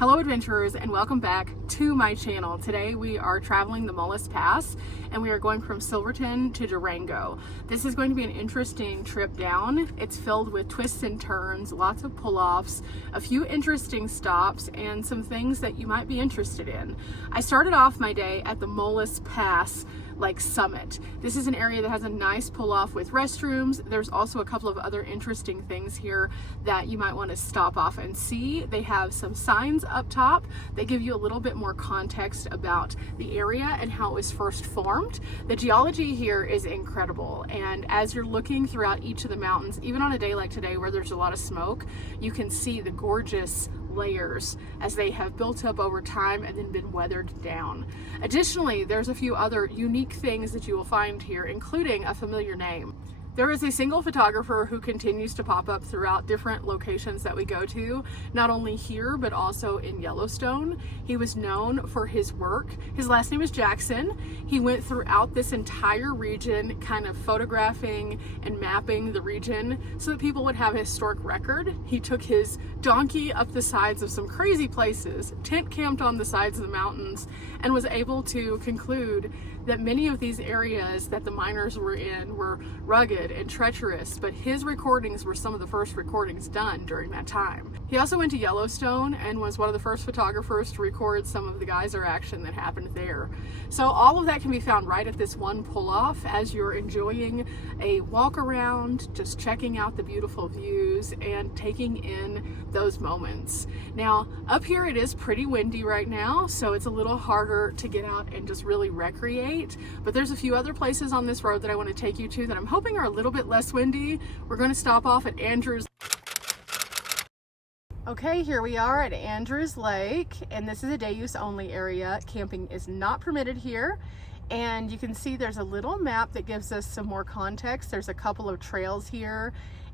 Hello adventurers, and welcome back to my channel. Today we are traveling the Molas Pass and we are going from Silverton to Durango. This is going to be an interesting trip down. It's filled with twists and turns, lots of pull-offs, a few interesting stops, and some things that you might be interested in. I started off my day at the Molas Pass summit. This is an area that has a nice pull-off with restrooms. There's also a couple of other interesting things here that you might want to stop off and see. They have some signs up top. They give you a little bit more context about the area and how it was first formed. The geology here is incredible, and as you're looking throughout each of the mountains, even on a day like today where there's a lot of smoke, you can see the gorgeous layers as they have built up over time and then been weathered down. Additionally, there's a few other unique things that you will find here, including a familiar name. There is a single photographer who continues to pop up throughout different locations that we go to, not only here, but also in Yellowstone. He was known for his work. His last name is Jackson. He went throughout this entire region, kind of photographing and mapping the region so that people would have a historic record. He took his donkey up the sides of some crazy places, tent camped on the sides of the mountains, and was able to conclude that many of these areas that the miners were in were rugged and treacherous, but his recordings were some of the first recordings done during that time. He also went to Yellowstone and was one of the first photographers to record some of the geyser action that happened there. So all of that can be found right at this one pull-off as you're enjoying a walk around, just checking out the beautiful views and taking in those moments. Now, up here it is pretty windy right now, so it's a little harder to get out and just really recreate, but there's a few other places on this road that I want to take you to that I'm hoping are a little bit less windy. We're going to stop off at Andrews. Okay, here we are at Andrews Lake, and this is a day use only area. Camping is not permitted here, and you can see there's a little map that gives us some more context. There's a couple of trails here,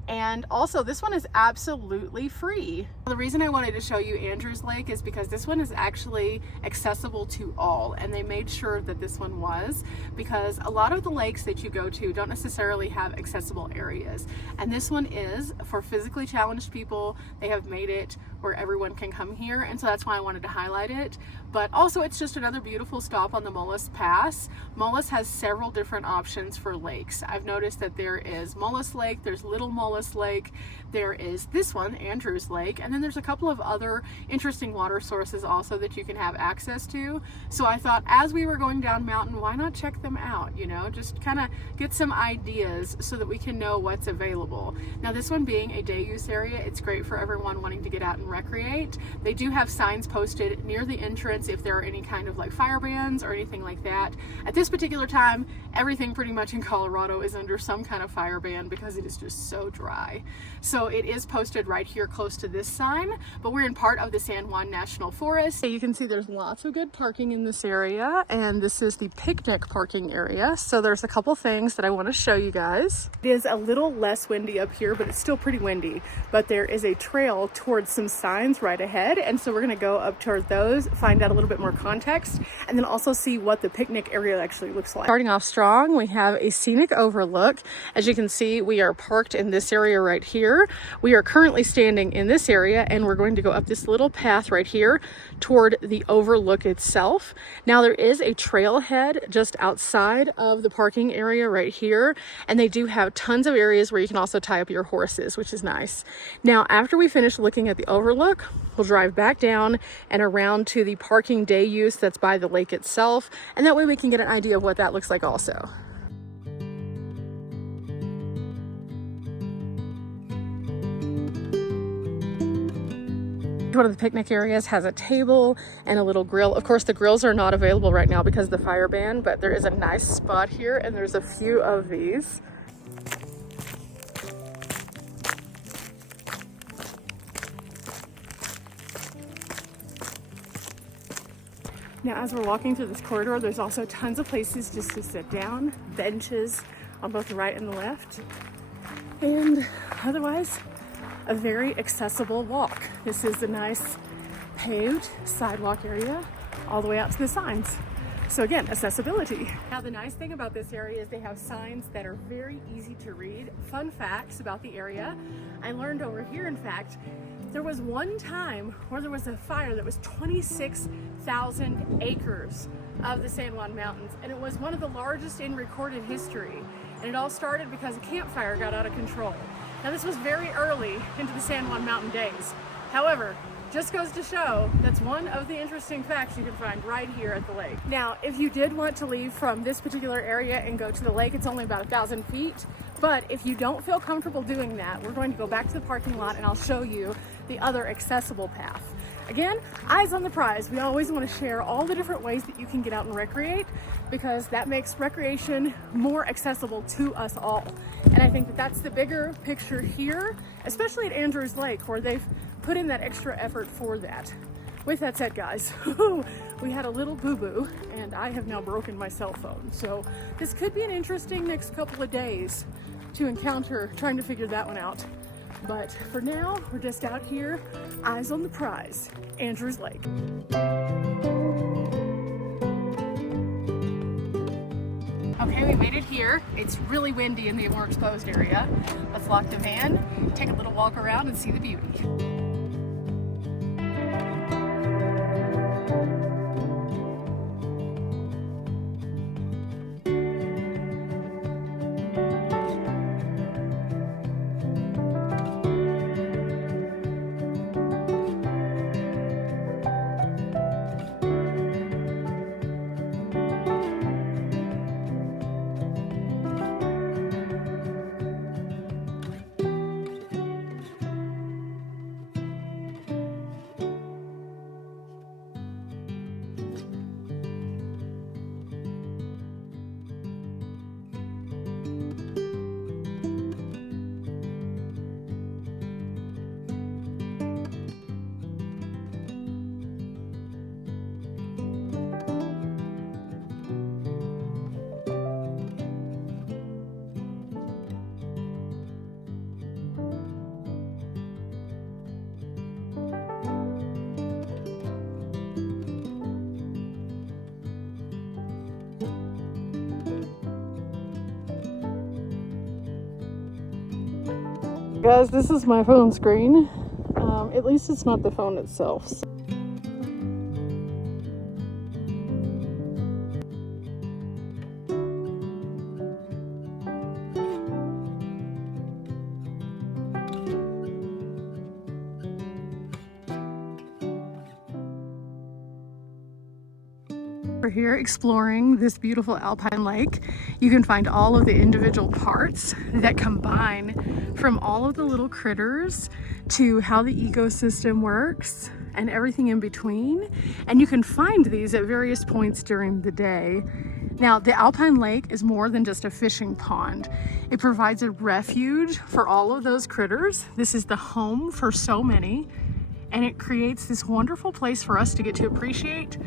and also this one is absolutely free. The reason I wanted to show you Andrews Lake is because this one is actually accessible to all, and they made sure that this one was, because a lot of the lakes that you go to don't necessarily have accessible areas, and this one is for physically challenged people. They have made it where everyone can come here, and so that's why I wanted to highlight it. But also it's just another beautiful stop on the Molas Pass. Mollis has several different options for lakes. I've noticed that there is Mollis Lake, there's Little Mollis Lake, there is this one, Andrews Lake, and then there's a couple of other interesting water sources also that you can have access to. So I thought as we were going down mountain, why not check them out, you know, just kind of get some ideas so that we can know what's available. Now, this one being a day use area, it's great for everyone wanting to get out and recreate. They do have signs posted near the entrance if there are any kind of fire bans or anything like that. At this particular time, everything pretty much in Colorado is under some kind of fire ban because it is just so dry. So it is posted right here close to this sign, but we're in part of the San Juan National Forest. You can see there's lots of good parking in this area, and this is the picnic parking area. So there's a couple things that I want to show you guys. It is a little less windy up here, but it's still pretty windy, but there is a trail towards some signs right ahead, and so we're going to go up toward those, find out a little bit more context, and then also see what the picnic area actually looks like. Starting off strong, we have a scenic overlook. As you can see, we are parked in this area right here. We are currently standing in this area, and we're going to go up this little path right here toward the overlook itself. Now, there is a trailhead just outside of the parking area right here, and they do have tons of areas where you can also tie up your horses, which is nice. Now, after we finish looking at the overlook, we'll drive back down and around to the parking day use that's by the lake itself, and that way we can get an idea of what that looks like also. One of the picnic areas has a table and a little grill. Of course, the grills are not available right now because of the fire ban, but there is a nice spot here, and there's a few of these. Now, as we're walking through this corridor, there's also tons of places just to sit down, benches on both the right and the left, and otherwise a very accessible walk. This is a nice paved sidewalk area all the way out to the signs. So again, accessibility. Now, the nice thing about this area is they have signs that are very easy to read. Fun facts about the area. I learned over here, in fact, There was one time where there was a fire that was 26,000 acres of the San Juan Mountains, and it was one of the largest in recorded history. And it all started because a campfire got out of control. Now this was very early into the San Juan Mountain days. However, just goes to show that's one of the interesting facts you can find right here at the lake. Now, if you did want to leave from this particular area and go to the lake, it's only about 1,000 feet. But if you don't feel comfortable doing that, we're going to go back to the parking lot and I'll show you the other accessible path. Again, eyes on the prize. We always want to share all the different ways that you can get out and recreate, because that makes recreation more accessible to us all. And I think that that's the bigger picture here, especially at Andrews Lake, where they've put in that extra effort for that. With that said, guys, we had a little boo-boo and I have now broken my cell phone. So this could be an interesting next couple of days to encounter trying to figure that one out. But for now, we're just out here, eyes on the prize, Andrews Lake. Okay, we made it here. It's really windy in the more exposed area. Let's lock the van, take a little walk around and see the beauty. Guys, this is my phone screen. At least it's not the phone itself. We're here exploring this beautiful Alpine lake. You can find all of the individual parts that combine from all of the little critters to how the ecosystem works and everything in between. And you can find these at various points during the day. Now, the Alpine lake is more than just a fishing pond. It provides a refuge for all of those critters. This is the home for so many, and it creates this wonderful place for us to get to appreciate,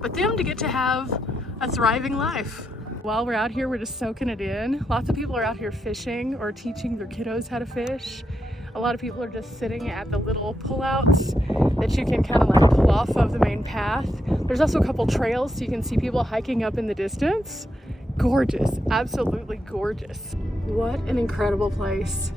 but them to get to have a thriving life. While we're out here, we're just soaking it in. Lots of people are out here fishing or teaching their kiddos how to fish. A lot of people are just sitting at the little pullouts that you can kind of like pull off of the main path. There's also a couple trails so you can see people hiking up in the distance. Gorgeous, absolutely gorgeous. What an incredible place.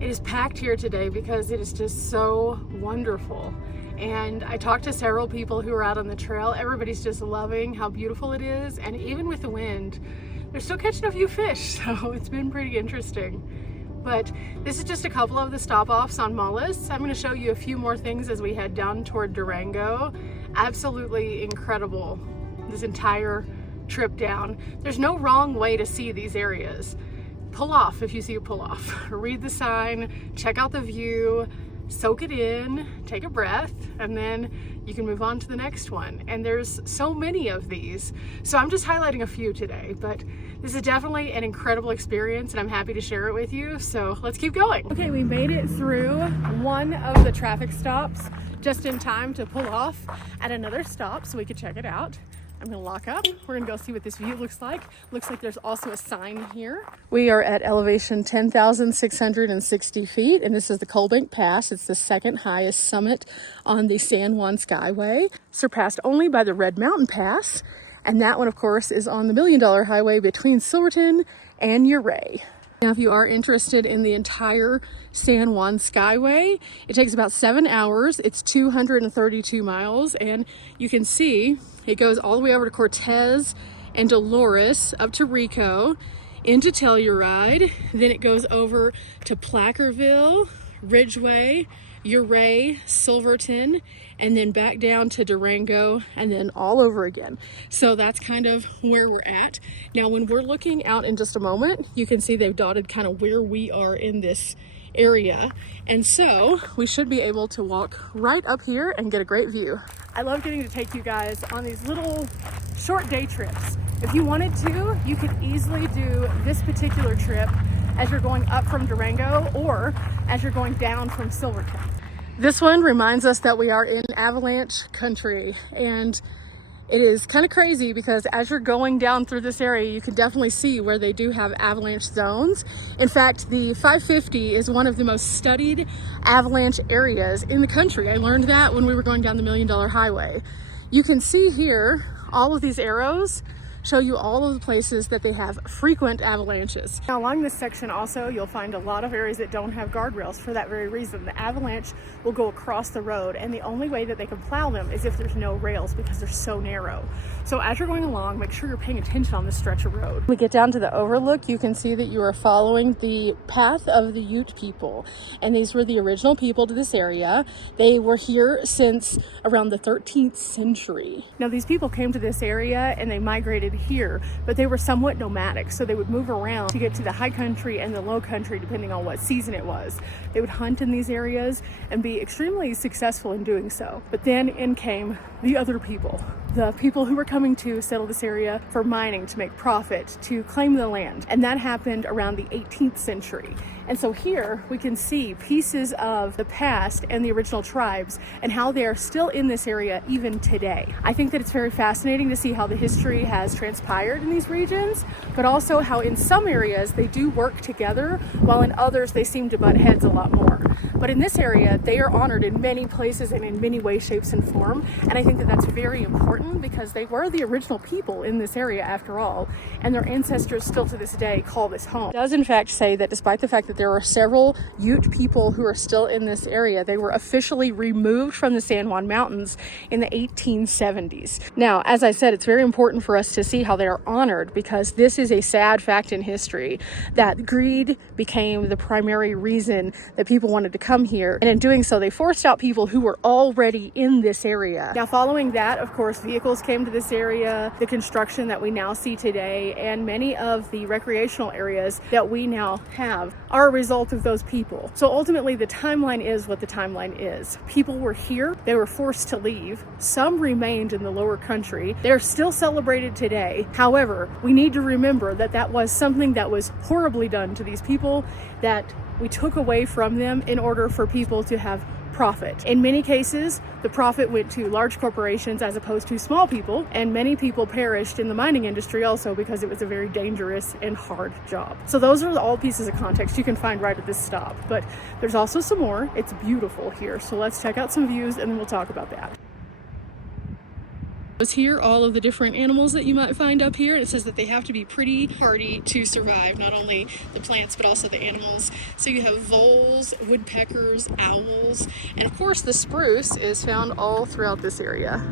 It is packed here today because it is just so wonderful. And I talked to several people who are out on the trail. Everybody's just loving how beautiful it is. And even with the wind, they're still catching a few fish. So it's been pretty interesting. But this is just a couple of the stop-offs on Mollis. I'm going to show you a few more things as we head down toward Durango. Absolutely incredible, this entire trip down. There's no wrong way to see these areas. Pull off if you see a pull off. Read the sign, check out the view, soak it in, take a breath, and then you can move on to the next one. And there's so many of these. So I'm just highlighting a few today, but this is definitely an incredible experience and I'm happy to share it with you. So let's keep going. Okay, we made it through one of the traffic stops just in time to pull off at another stop so we could check it out. I'm gonna lock up. We're gonna go see what this view looks like. Looks like there's also a sign here. We are at elevation 10,660 feet, and this is the Coalbank Pass. It's the second highest summit on the San Juan Skyway, surpassed only by the Red Mountain Pass. And that one, of course, is on the $1 Million Highway between Silverton and Ouray. Now, if you are interested in the entire San Juan Skyway, it takes about 7 hours. It's 232 miles, and you can see it goes all the way over to Cortez and Dolores, up to Rico, into Telluride. Then it goes over to Placerville, Ridgeway, Ouray, Silverton, and then back down to Durango, and then all over again. So that's kind of where we're at. Now, when we're looking out in just a moment, you can see they've dotted kind of where we are in this area. And so we should be able to walk right up here and get a great view. I love getting to take you guys on these little short day trips. If you wanted to, you could easily do this particular trip as you're going up from Durango or as you're going down from Silverton. This one reminds us that we are in avalanche country, and it is kind of crazy because as you're going down through this area, you can definitely see where they do have avalanche zones. In fact, the 550 is one of the most studied avalanche areas in the country. I learned that when we were going down the $1 Million Highway. You can see here, all of these arrows show you all of the places that they have frequent avalanches. Now, along this section also, you'll find a lot of areas that don't have guardrails for that very reason. The avalanche will go across the road, and the only way that they can plow them is if there's no rails because they're so narrow. So as you're going along, make sure you're paying attention on this stretch of road. When we get down to the overlook, you can see that you are following the path of the Ute people, and these were the original people to this area. They were here since around the 13th century. Now, these people came to this area and they migrated here, but they were somewhat nomadic, so they would move around to get to the high country and the low country depending on what season it was. They would hunt in these areas and be extremely successful in doing so. But then in came the other people, the people who were coming to settle this area for mining, to make profit, to claim the land, and that happened around the 18th century. And so here we can see pieces of the past and the original tribes and how they are still in this area even today. I think that it's very fascinating to see how the history has transpired in these regions, but also how in some areas they do work together, while in others they seem to butt heads a lot more. But in this area, they are honored in many places and in many ways, shapes, and form. And I think that that's very important because they were the original people in this area after all, and their ancestors still to this day call this home. It does in fact say that despite the fact that there are several Ute people who are still in this area, they were officially removed from the San Juan Mountains in the 1870s. Now, as I said, it's very important for us to see how they are honored because this is a sad fact in history that greed became the primary reason that people wanted to come here. And in doing so, they forced out people who were already in this area. Now, following that, of course, vehicles came to this area, the construction that we now see today, and many of the recreational areas that we now have are a result of those people. So ultimately, the timeline is what the timeline is. People were here, they were forced to leave. Some remained in the lower country. They're still celebrated today. However, we need to remember that that was something that was horribly done to these people, that we took away from them in order for people to have profit. In many cases, the profit went to large corporations as opposed to small people, and many people perished in the mining industry also because it was a very dangerous and hard job. So those are all pieces of context you can find right at this stop, but there's also some more. It's beautiful here, so let's check out some views and then we'll talk about that. Here, all of the different animals that you might find up here, and it says that they have to be pretty hardy to survive, not only the plants but also the animals. So you have voles, woodpeckers, owls, and of course the spruce is found all throughout this area.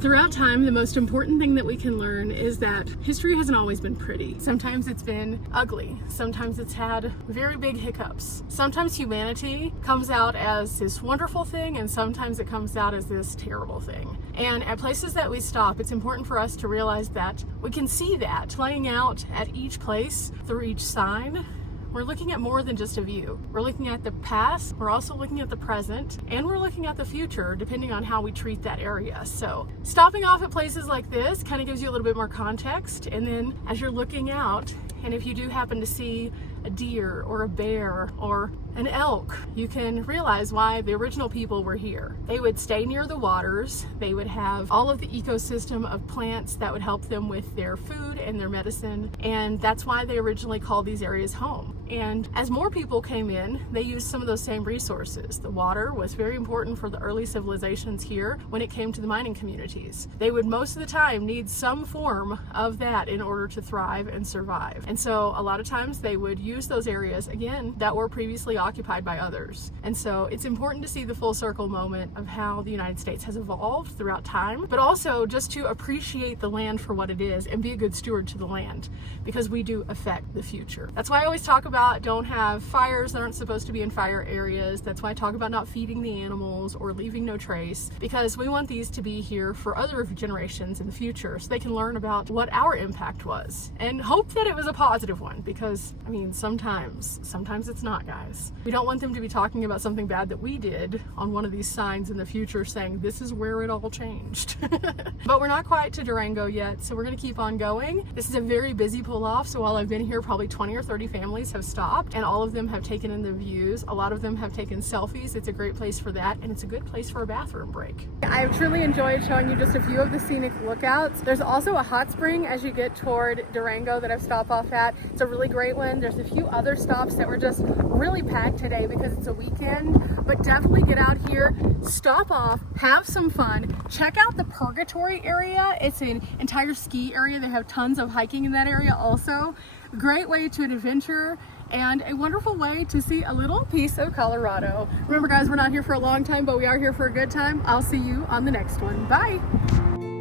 Throughout time, the most important thing that we can learn is that history hasn't always been pretty. Sometimes it's been ugly. Sometimes it's had very big hiccups. Sometimes humanity comes out as this wonderful thing, and sometimes it comes out as this terrible thing. And at places that we stop, it's important for us to realize that we can see that playing out at each place through each sign. We're looking at more than just a view. We're looking at the past, we're also looking at the present, and we're looking at the future depending on how we treat that area. So stopping off at places like this kind of gives you a little bit more context, and then as you're looking out And if you do happen to see a deer or a bear or an elk, you can realize why the original people were here. They would stay near the waters. They would have all of the ecosystem of plants that would help them with their food and their medicine. And that's why they originally called these areas home. And as more people came in, they used some of those same resources. The water was very important for the early civilizations here when it came to the mining communities. They would most of the time need some form of that in order to thrive and survive. And so a lot of times they would use those areas, again, that were previously occupied by others. And so it's important to see the full circle moment of how the United States has evolved throughout time, but also just to appreciate the land for what it is and be a good steward to the land, because we do affect the future. That's why I always talk about don't have fires that aren't supposed to be in fire areas. That's why I talk about not feeding the animals or leaving no trace, because we want these to be here for other generations in the future so they can learn about what our impact was and hope that it was a positive one, because I mean, sometimes it's not, guys. We don't want them to be talking about something bad that we did on one of these signs in the future saying this is where it all changed. But we're not quite to Durango yet, so we're going to keep on going. This is a very busy pull-off, so while I've been here, probably 20 or 30 families have stopped, and all of them have taken in the views. A lot of them have taken selfies. It's a great place for that, and it's a good place for a bathroom break. I've truly enjoyed showing you just a few of the scenic lookouts. There's also a hot spring as you get toward Durango that I've stopped off at. It's a really great one. There's a few other stops that were just really packed today because it's a weekend, but definitely get out here, stop off, have some fun, check out the Purgatory area. It's an entire ski area. They have tons of hiking in that area also. Great way to an adventure and a wonderful way to see a little piece of Colorado. Remember, guys, we're not here for a long time, but we are here for a good time. I'll see you on the next one. Bye.